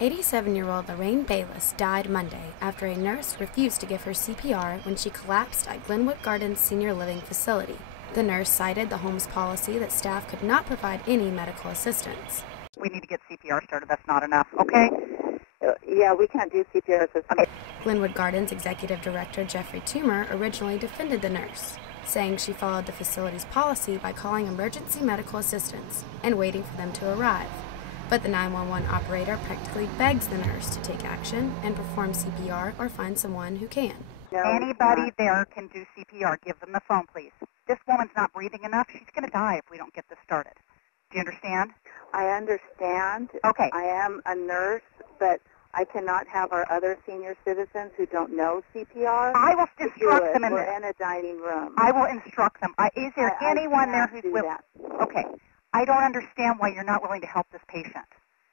87-year-old Lorraine Bayless died Monday after a nurse refused to give her CPR when she collapsed at Glenwood Gardens Senior Living Facility. The nurse cited the home's policy that staff could not provide any medical assistance. We need to get CPR started. That's not enough, okay? Yeah, we can't do CPR. Okay. Glenwood Gardens Executive Director Jeffrey Toomer originally defended the nurse, saying she followed the facility's policy by calling emergency medical assistance and waiting for them to arrive. But the 911 operator practically begs the nurse to take action and perform CPR or find someone who can. No, anybody there can do CPR. Give them the phone, please. This woman's not breathing enough. She's going to die if we don't get this started. Do you understand? I understand. Okay. I am a nurse, but I cannot have our other senior citizens who don't know CPR. I will instruct them in We're in a dining room. I will instruct them. Is there anyone there who's willing? Okay. I don't understand why you're not willing to help this patient.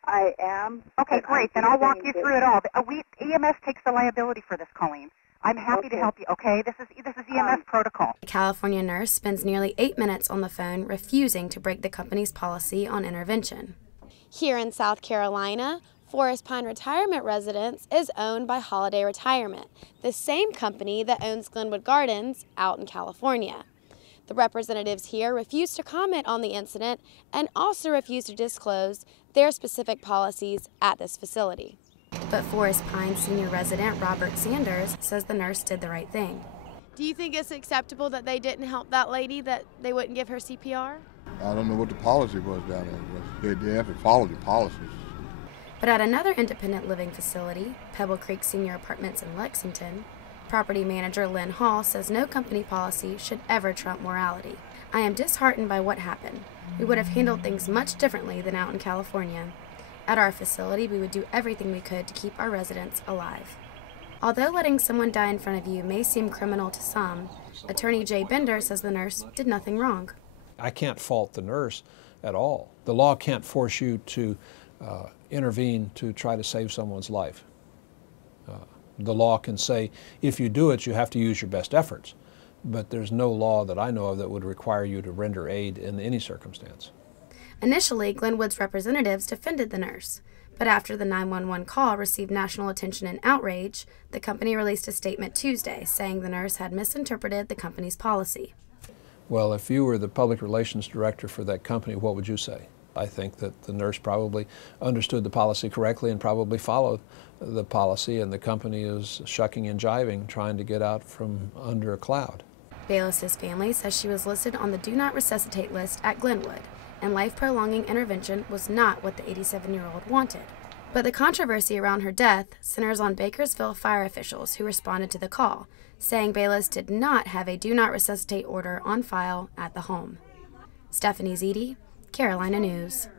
I am. Okay, great. Then I'll walk you through it all. EMS takes the liability for this, Colleen. I'm happy to help you, okay? This is EMS protocol. A California nurse spends nearly 8 minutes on the phone refusing to break the company's policy on intervention. Here in South Carolina, Forest Pine Retirement Residence is owned by Holiday Retirement, the same company that owns Glenwood Gardens out in California. The representatives here refused to comment on the incident and also refused to disclose their specific policies at this facility. But Forest Pine senior resident Robert Sanders says the nurse did the right thing. Do you think it's acceptable that they didn't help that lady, that they wouldn't give her CPR? I don't know what the policy was down there. They haven't followed the policies. But at another independent living facility, Pebble Creek Senior Apartments in Lexington, property manager Lynn Hall says no company policy should ever trump morality. I am disheartened by what happened. We would have handled things much differently than out in California. At our facility, we would do everything we could to keep our residents alive. Although letting someone die in front of you may seem criminal to some, attorney Jay Bender says the nurse did nothing wrong. I can't fault the nurse at all. The law can't force you to intervene to try to save someone's life. The law can say if you do it, you have to use your best efforts. But there's no law that I know of that would require you to render aid in any circumstance. Initially, Glenwood's representatives defended the nurse, but after the 911 call received national attention and outrage, the company released a statement Tuesday saying the nurse had misinterpreted the company's policy. Well, if you were the public relations director for that company, what would you say? I think that the nurse probably understood the policy correctly and probably followed the policy, and the company is shucking and jiving, trying to get out from under a cloud. Bayless's family says she was listed on the Do Not Resuscitate list at Glenwood, and life-prolonging intervention was not what the 87-year-old wanted. But the controversy around her death centers on Bakersville fire officials who responded to the call, saying Bayless did not have a Do Not Resuscitate order on file at the home. Stephanie Ziti, Carolina News.